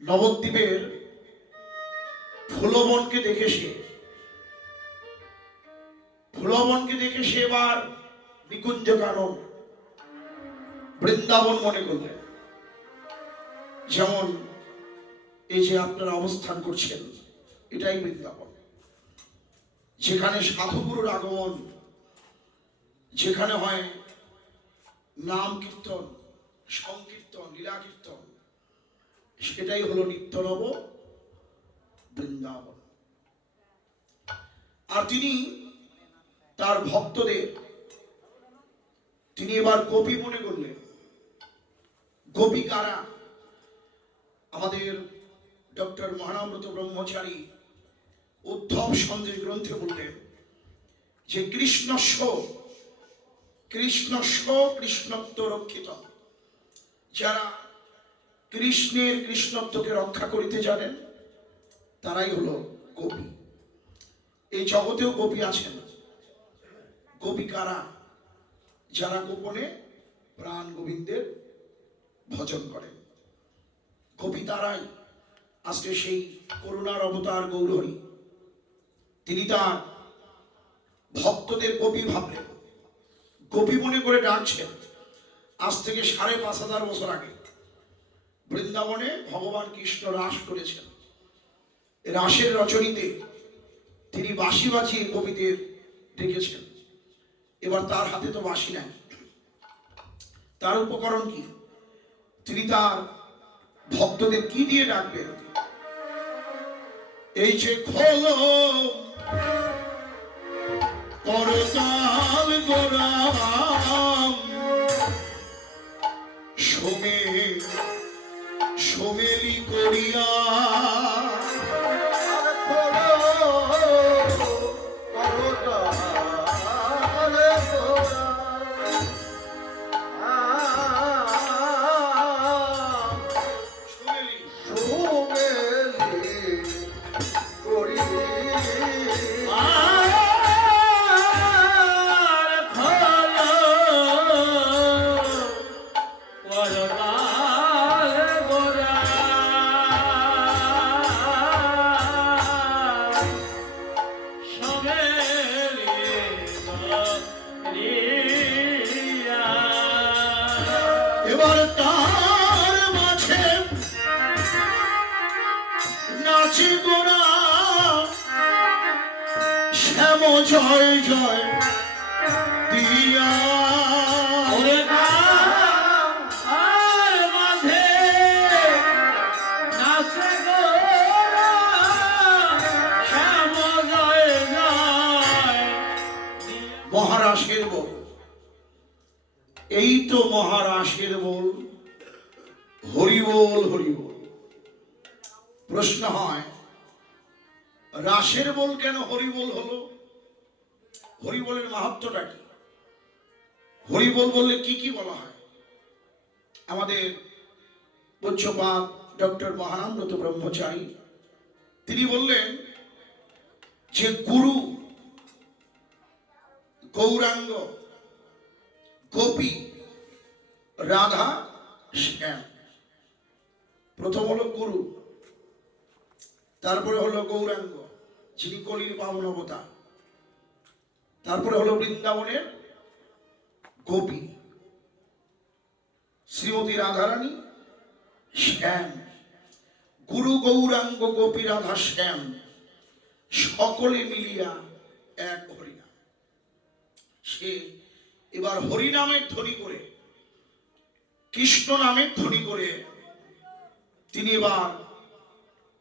নবদ্বীপের ফুলবনকে দেখে সে এবার নিকুঞ্জ কানন বৃন্দাবন মনে করলেন। যেমন এই যে আপনারা অবস্থান করছেন, এটাই বৃন্দাবন, যেখানে সাধুগুরুর আগমন, যেখানে হয় নাম কীর্তন, সংকীর্তন, লীলা কীর্তন, সেটাই হলো নিত্য নব বৃন্দাবন। আর তিনি তার ভক্তদের তিনি এবার গোপী মনে করলেন। গোপী কারা? আমাদের ডক্টর মহানামব্রত ব্রহ্মচারী উদ্ধব সন্দেশ গ্রন্থে বললেন যে কৃষ্ণস্ব কৃষ্ণত্ব রক্ষিত, যারা কৃষ্ণের কৃষ্ণত্বকে রক্ষা করিতে জানেন তারাই হলো গোপী। এই জগতেও গোপী আছেন। গোপী কারা? যারা গোপনে প্রাণ গোবিন্দের ভজন করেন। গোপী তারাই। আজকে সেই করুণার অবতার গৌরহরি, তিনি তার ভক্তদের গোপী ভাবলেন, গোপী মনে করে ডাকছেন। আজ থেকে ৫,৫০০ বছর আগে বৃন্দাবনে ভগবান কৃষ্ণ রাস করেছেন। রাসের রচনীতে তিনি বাঁশি বাজিয়ে গোপীদের ডেকেছেন। এবার তার হাতে তো বাঁশি নাই, তার উপকরণ কি? তিনি তার ভক্তদের কি দিয়ে ডাকবেন? এই যে খোলো করতাল গোরাম সোমেলি করিয়া এবার তার মাঝে নাচে গোরা শ্যাম জয় জয় দিয়া। মহারাসের বল, এই তো মহারাসের বল, হরিবোল হরিবোল। প্রশ্ন হয়, রাসের বল কেন হরিবোল হলো? হরিবোলের মাহাত্ম্যটা কি? হরিবোল বললে কি কি বলা হয়? আমাদের পূজ্যপাদ ডক্টর মহানামব্রত ব্রহ্মচারী তিনি বললেন যে গুরু, গৌরাঙ্গ, গোপী, রাধা, শ্যাম। প্রথম হলো গুরু, তারপরে হলো গৌরাঙ্গ যিনি কলির পাবন অবতার, তারপরে হলো বৃন্দাবনের গোপী শ্রীমতী রাধারানী, শ্যাম। গুরু, গৌরাঙ্গ, গোপী, রাধা, শ্যাম সকলে মিলিয়া এক হরিনাম। সে এবার হরিনামের ধ্বনি করে, কৃষ্ণ নামের ধ্বনি করে তিনি এবার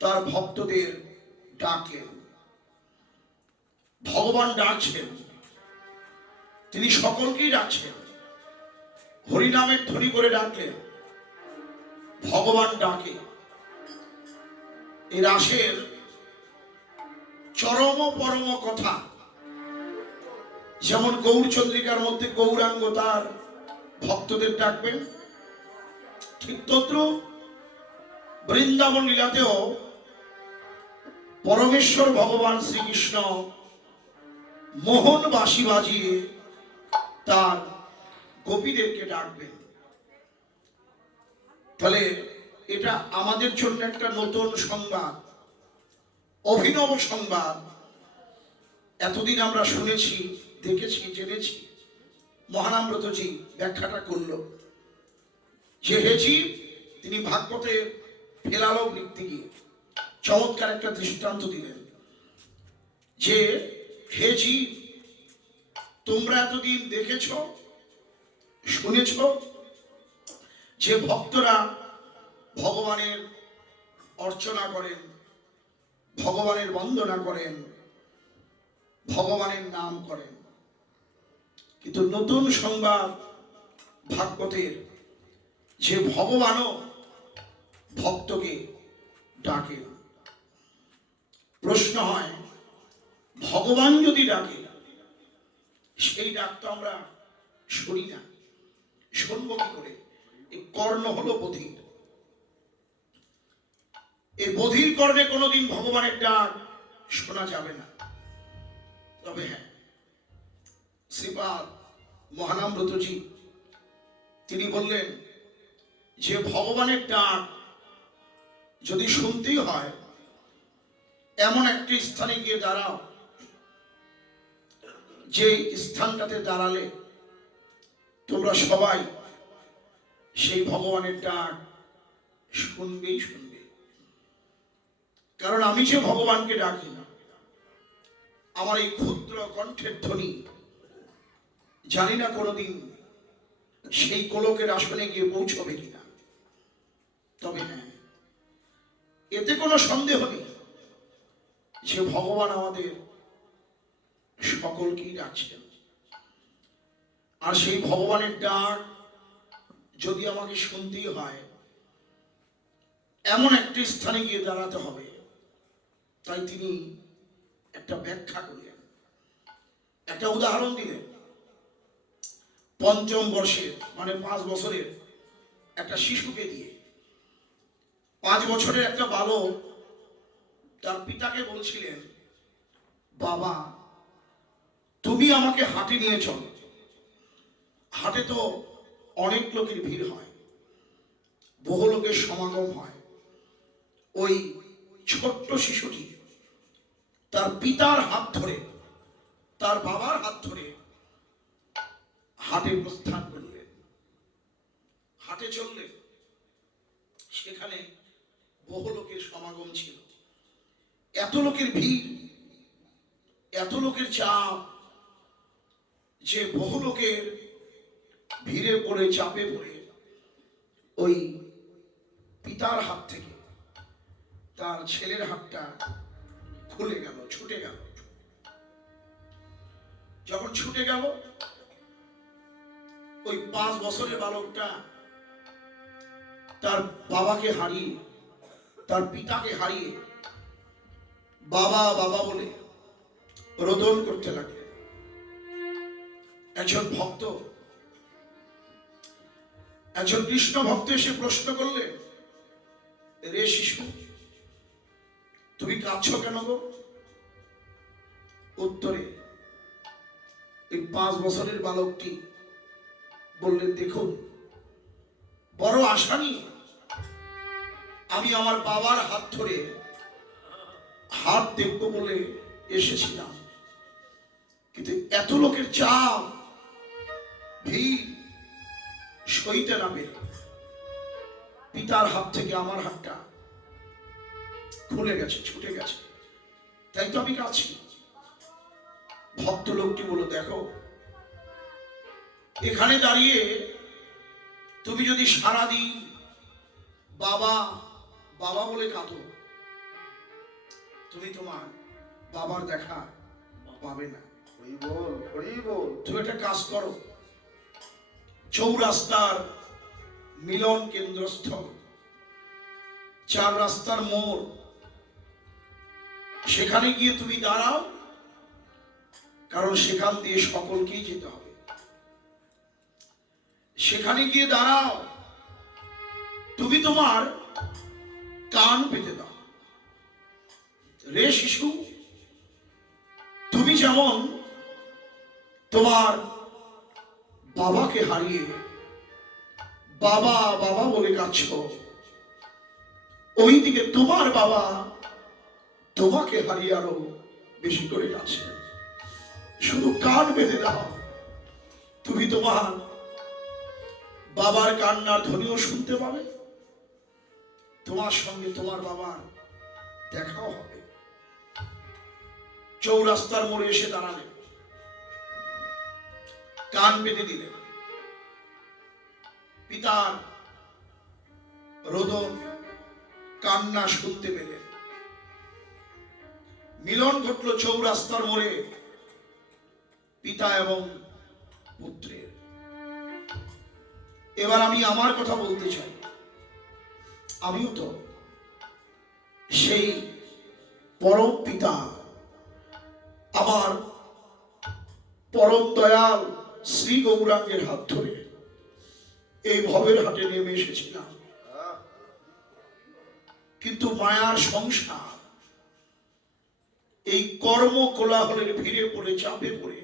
তার ভক্তদের ডাকলেন। ভগবান ডাকছেন, তিনি সকলকেই ডাকছেন। হরিনামের ধ্বনি করে ডাকলেন, ভগবান ডাকে। এই রাসের চরম পরম কথা, যেমন গৌরচন্দ্রিকার মধ্যে গৌরাঙ্গ তার ভক্তদের ডাকবেন, ঠিক তদ্রূপ বৃন্দাবন লীলাতেও পরমেশ্বর ভগবান শ্রীকৃষ্ণ মোহন বাঁশি বাজিয়ে তার গোপীদেরকে ডাকবেন। তাহলে এটা আমাদের জন্য একটা নতুন সংবাদ, অভিনব সংবাদ। এতদিন আমরা শুনেছি, দেখেছি, জেনেছি। মহানামব্রতজি ব্যাখ্যাটা করল যে হে জীব, তিনি ভাগবতে ফেলালক লিখতে গিয়ে চমৎকার একটা দৃষ্টান্ত দিলেন যে হে জীব, তোমরা এতদিন দেখেছ, শুনেছ যে ভক্তরা ভগবানের অর্চনা করেন, ভগবানের বন্দনা করেন, ভগবানের নাম করেন। কিন্তু নতুন সংবাদ ভাগবতের যে ভগবানও ভক্তকে ডাকেন। প্রশ্ন হয়, ভগবান যদি ডাকে, সেই ডাক তো আমরা শুনি না, শুনবো কি করে? এই কর্ণ হলো বধির। এই বধির কর্ণে কোনোদিন ভগবানের ডাক শোনা যাবে না। তবে হ্যাঁ, শ্রীপাদ মহানামব্রতজি তিনি বললেন যে ভগবানের ডাক যদি শুনতেই হয়, এমন একটি স্থানে গিয়ে দাঁড়াও, যে স্থানটাতে দাঁড়ালে তোমরা সবাই সেই ভগবানের ডাক শুনবেই শুনবে। কারণ আমি যে ভগবানকে ডাকি, আমার এই ক্ষুদ্র কণ্ঠের ধ্বনি জানি না কোনোদিন সেই গোলকের আসনে গিয়ে পৌঁছবে কিনা। তবে হ্যাঁ, এতে কোনো সন্দেহ নেই যে ভগবান আমাদের সকলকেই ডাকছেন। আর সেই ভগবানের ডাক যদি আমাকে শুনতেই হয়, এমন একটি স্থানে গিয়ে দাঁড়াতে হবে। তাই তিনি একটা ব্যাখ্যা করলেন, একটা উদাহরণ দিলেন। পঞ্চম বর্ষের মানে 5 বছরের একটা শিশুকে দিয়ে, 5 বছরের একটা বালক তার পিতাকে বলছিলেন, বাবা তুমি আমাকে হাটে নিয়ে চলো। হাটে তো অনেক লোকের ভিড় হয়, বহু লোকের সমাগম হয়। ওই ছোট্ট শিশুটি তার পিতার হাত ধরে, তার বাবার হাত ধরে হাটে প্রস্থান করলেন, হাটে চললেন। সেখানে বহু লোকের সমাগম ছিল, এত লোকের ভিড়, এত লোকের চাপ যে বহু লোকের ভিড়ে পড়ে, চাপে পড়ে ওই পিতার হাত থেকে তার ছেলের হাতটা খুলে গেল, ছুটে গেল। যখন ছুটে গেল, ওই 5 বছরের বালকটা তার বাবাকে হারিয়ে, তার পিতাকে হারিয়ে বাবা বাবা বলে রোদন করতে লাগলেন। একজন ভক্ত, একজন কৃষ্ণ ভক্ত এসে প্রশ্ন করলেন, রে শিশু, তুমি কাঁদছো কেন গো? উত্তরে এই 5 বছরের বালকটি বললেন, দেখুন, বড় আশা নিয়ে আমি আমার বাবার হাত ধরে হাত দেখবো বলে এসেছিলাম, কিন্তু এত লোকের চাপ, ভিড় সইতে না পেরে পিতার হাত থেকে আমার হাতটা খুলে গেছে, ছুটে গেছে, তাই তো আমি কাছি। ভক্ত লোকটি বলল, দেখো, এখানে দাঁড়িয়ে তুমি যদি সারাদিন বাবা বাবা বলে কাঁদো, তুমি তোমার বাবার দেখা পাবে না। তুমি একটা কাজ করো, চৌরাস্তার মিলন কেন্দ্রস্থল, 4 রাস্তার মোড়, সেখানে গিয়ে তুমি দাঁড়াও, কারণ সেখান দিয়ে সকলকেই যেতে হবে। সেখানে গিয়ে দাঁড়াও, তুমি তোমার কান পেতে দাও। রে শিশু, তুমি যেমন তোমার বাবাকে হারিয়ে বাবা বাবা বলে কাঁদছো, ওইদিকে তোমার বাবা তোমাকে হারিয়ে আরো বেশি করে কাছে। শুধু কান বেঁধে দাও, তুমি তোমার বাবার কান্নার ধ্বনিও শুনতে পাবে, তোমার সঙ্গে তোমার বাবার দেখাও হবে। চৌরাস্তার মোড়ে এসে দাঁড়ালেন, কান বেঁধে দিলেন, পিতার রোদন কান্না শুনতে পেলেন। মিলন ঘটল চৌরাস্তার মোড়ে পিতা এবং পুত্রের। এবার আমি আমার কথা বলতে চাই, আমিও তো সেই পরম পিতা, আমার পরম দয়াল শ্রী গৌরাঙ্গের হাত ধরে এই ভবের হাটে নেমে এসেছিলাম। কিন্তু মায়ার সংসার এই কর্ম কোলাহলের ভিড়ে পড়ে, চাপে পড়ে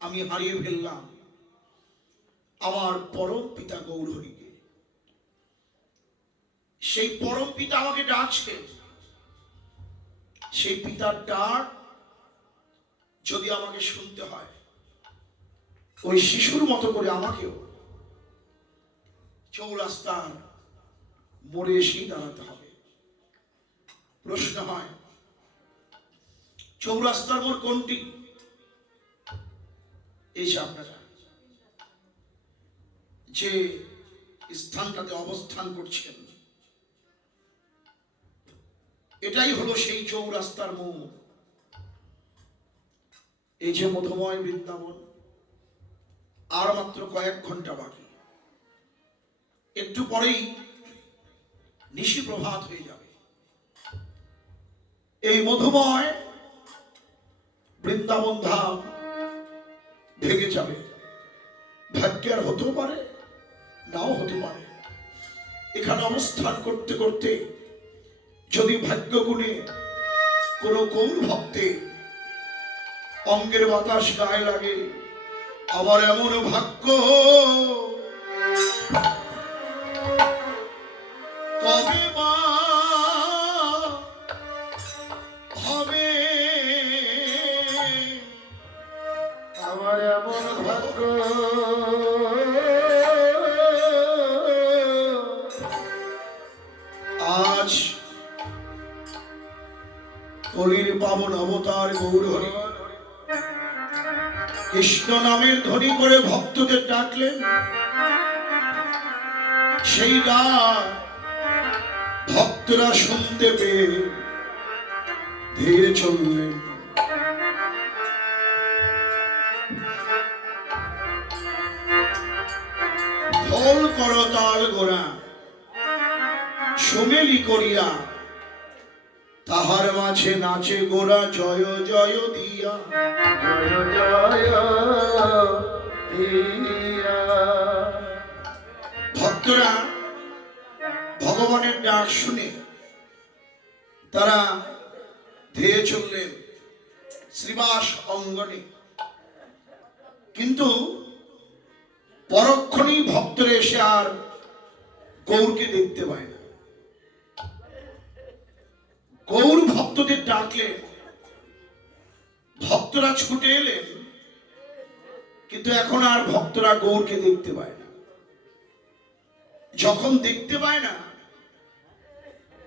আমি হারিয়ে ফেললাম আমার পরম পিতা গৌরহরিকে। সেই পরম পিতা আমাকে ডাকছে, সেই পিতার ডাক যদি আমাকে শুনতে হয়, ওই শিশুর মতো করে আমাকেও চৌরাস্তার মোড়ে এসেই দাঁড়াতে হবে। প্রশ্ন হয়, চৌরাস্তার মোড় কোনটি? এই যে আপনারা যে স্থানটাতে অবস্থান করছেন, এটাই হলো সেই চৌরাস্তার মোড়। এই যে মধুময় বৃন্দাবন, আর মাত্র কয়েক ঘন্টা বাকি, একটু পরেই নিশি প্রভাত হয়ে যাবে। এই মধুময় বৃন্দাবন ধাম ভেঙে যাবে। ভাগ্যের হতেও পারে, নাও হতে পারে। এখানে অবস্থান করতে করতে যদি ভাগ্য গুণে কোন গৌর ভক্তে অঙ্গের বাতাস গায়ে লাগে, আবার এমন ভাগ্য কবে মা হবে, আমার এমন ভাগ্য আজ কলির পাবন অবতার গৌরহরি কৃষ্ণ নামের ধ্বনি করে ভক্তদের ডাকলেন। সেই ডাক ভক্তরা শুনতে পেয়ে ধীরে চললেন। ফল করতাল গোড়া সুমেলি করিয়া, তাহার মাঝে নাচে গোরা জয় জয় দিয়া, জয় জয় দিয়া। ভক্তরা ভগবানের ডাক শুনে তারা ধেয়ে চললেন শ্রীবাস অঙ্গনে। কিন্তু পরক্ষণেই ভক্তরা এসে আর গৌরকে দেখতে পায় না। গৌর ভক্তদের ডাকলেন, ভক্তরা ছুটে এলেন, কিন্তু এখন আর ভক্তরা গৌরকে দেখতে পায় না। যখন দেখতে পায় না,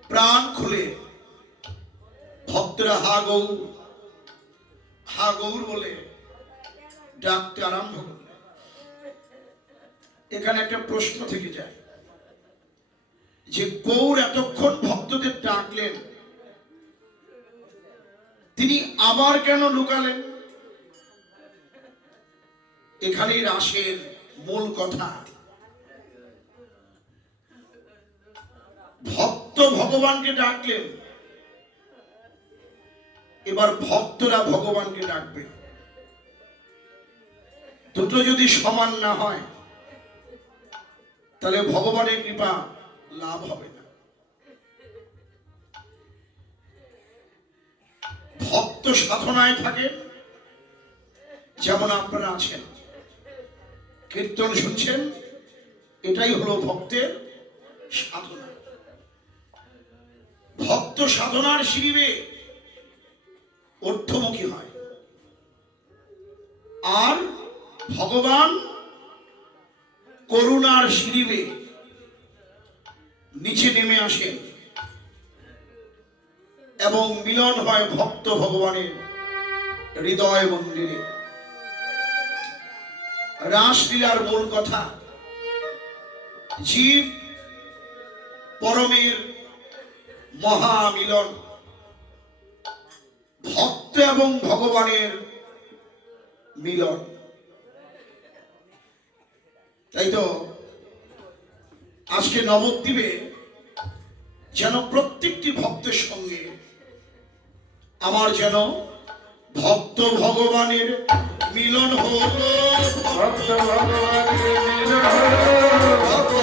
প্রাণ খুলে ভক্তরা হা গৌর বলে ডাকতে আরম্ভ করলেন। এখানে একটা প্রশ্ন থেকে যায় যে গৌর এতক্ষণ ভক্তদের ডাকলেন, তিনি আবার কেন লুকালেন? এখানেই রাসের মূল কথা। ভক্ত ভগবানকে ডাকলেন, এবার ভক্তরা ভগবানকে ডাকবেন। দুটো যদি সমান না হয়, তাহলে ভগবানের কৃপা লাভ হবে না। ভক্ত সাধনায় থাকে, যেমন আপনারা আছেন, কীর্তন শুনছেন, এটাই হলো ভক্তের সাধনা। ভক্ত সাধনার সিঁড়িবে ঊর্ধ্বমুখী হয়, আর ভগবান করুণার সিঁড়িবে নিচে নেমে আসেন এবং মিলন হয় ভক্ত ভগবানের হৃদয় মন্দিরে। রাসলীলার মূল কথা, জীব পরমের মহামিলন, ভক্ত এবং ভগবানের মিলন। তাই তো আজকে নবদ্বীপে যেন প্রত্যেকটি ভক্তের সঙ্গে আমার যেন ভক্ত ভগবানের মিলন হলো, ভক্ত ভগবানের মিলন হলো, ভক্ত